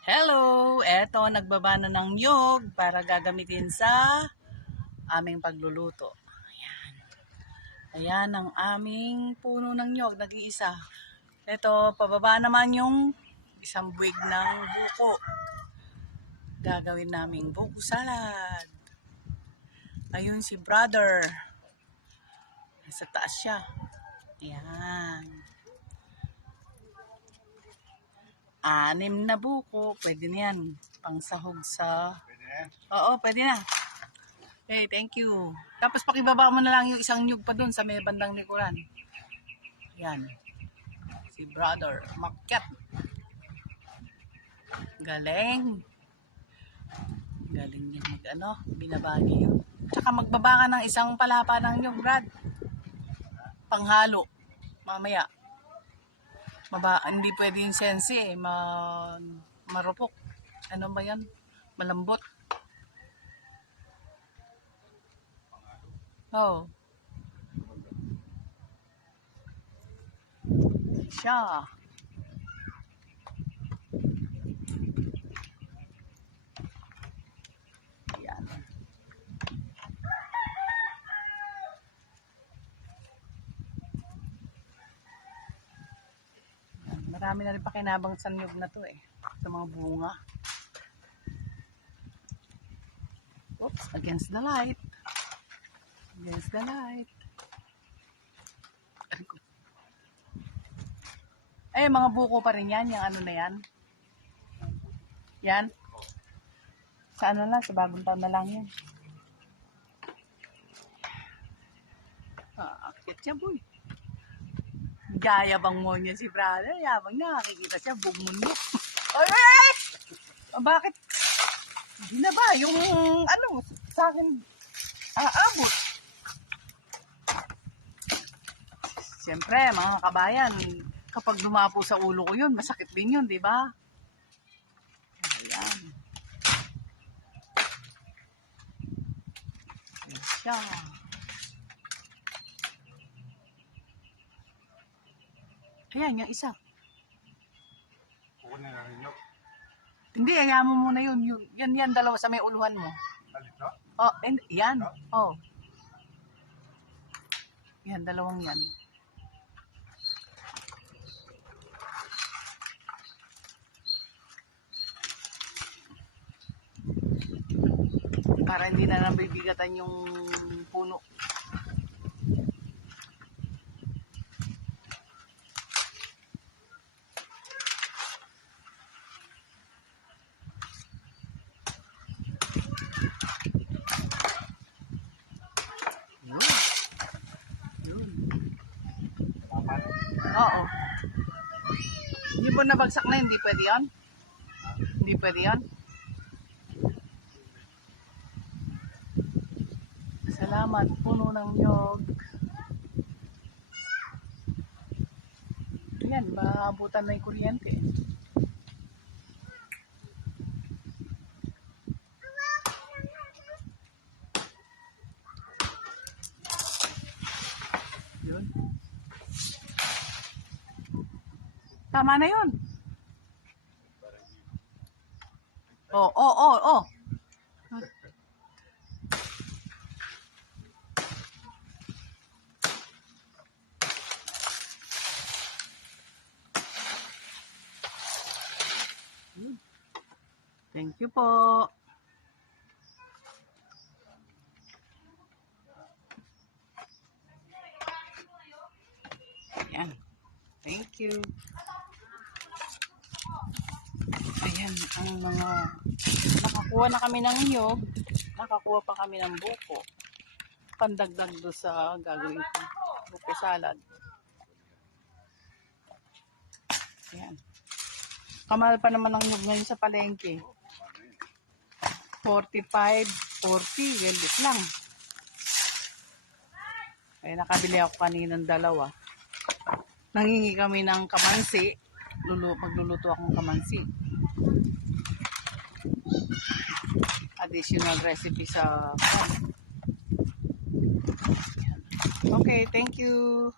Hello! Eto, nagbaba na ng niyog para gagamitin sa aming pagluluto. Ayan. Ayan ang aming puno ng niyog, nag-iisa. Eto, pababa naman yung isang buwig ng buko. Gagawin naming buko salad. Ayun si brother. Sa taas siya. Ayan. 6 na buko, pwede na yan. Pangsahog sa... Oo, pwede na. Okay, thank you. Tapos pakibaba mo na lang yung isang nyug pa dun sa may bandang likuran. Yan. Si brother, makyat. Galing. Galing niya binabagi yun. Tsaka magbaba ka ng isang palapa ng nyug, Brad. Panghalo. Mamaya. Hindi pwede yung sensi eh. Marupok. Ano ba yan? Malambot. Oh. Siya. Yan. Marami na rin pakinabang sa niyog na to eh. Sa mga bunga. Oops, against the light. Against the light. Eh, mga buko pa rin yan. Yung ano na yan. Yan. Sa ano na, sa bagong taon na lang yan. Akit siya, boy. Gayabang mo niya si brother. Yabang na, nakikita siya, bugmundo. Ay! Bakit? Hindi na ba? Yung ano, sa akin, aabot. Siyempre, mga kabayan, kapag lumapo sa ulo ko yun, masakit din yun, di ba? Ayan. Ayan siya. Ayan, yung isa. Kukunin na rin yun. Hindi, ayaw mo muna yun. Yan, dalawa sa may uluhan mo. Alito? Oh, yan. Oh. Yan, dalawang yan. Para hindi na nabibigatan yung puno. Oo. Hindi po nabagsak na, hindi pwede yan? Hindi pwede yan? Salamat, puno ng niyog. Yan, maabutan na yung kuryente. Yun. Tama na yun. Oh. Thank you po. Ayan. Thank you. Ayan, ang mga nakakuha na kami ng niyog, nakakuha pa kami ng buko. Pandagdag do sa gagawin ko. Buko salad. Ayan. Kamal pa naman ang niyog ngayon sa palengke. 45, 40, galit lang. Kaya nakabili ako kaninang dalawa. Nangingi kami ng kamansi. Magluluto akong kamansi. Additional recipe sa... Okay, thank you.